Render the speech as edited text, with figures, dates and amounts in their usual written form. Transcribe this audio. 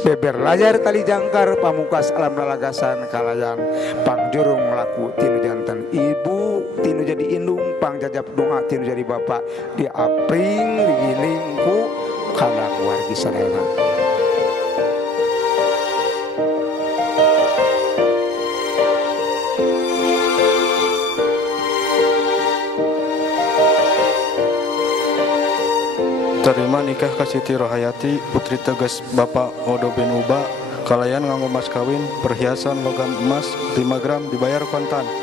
beber layar tali jangkar pamukas alam lalagasan kalayan pangjurung laku tinu jantan ibu tinu jadi indung pangjajab doa tinu jadi bapak di apring digilingku kalang wargi sadayana. Terima nikah ka Siti Rohayati putri tegas Bapak Odo bin Uba kalayan nganggo mas kawin perhiasan logam emas 5 gram dibayar kontan.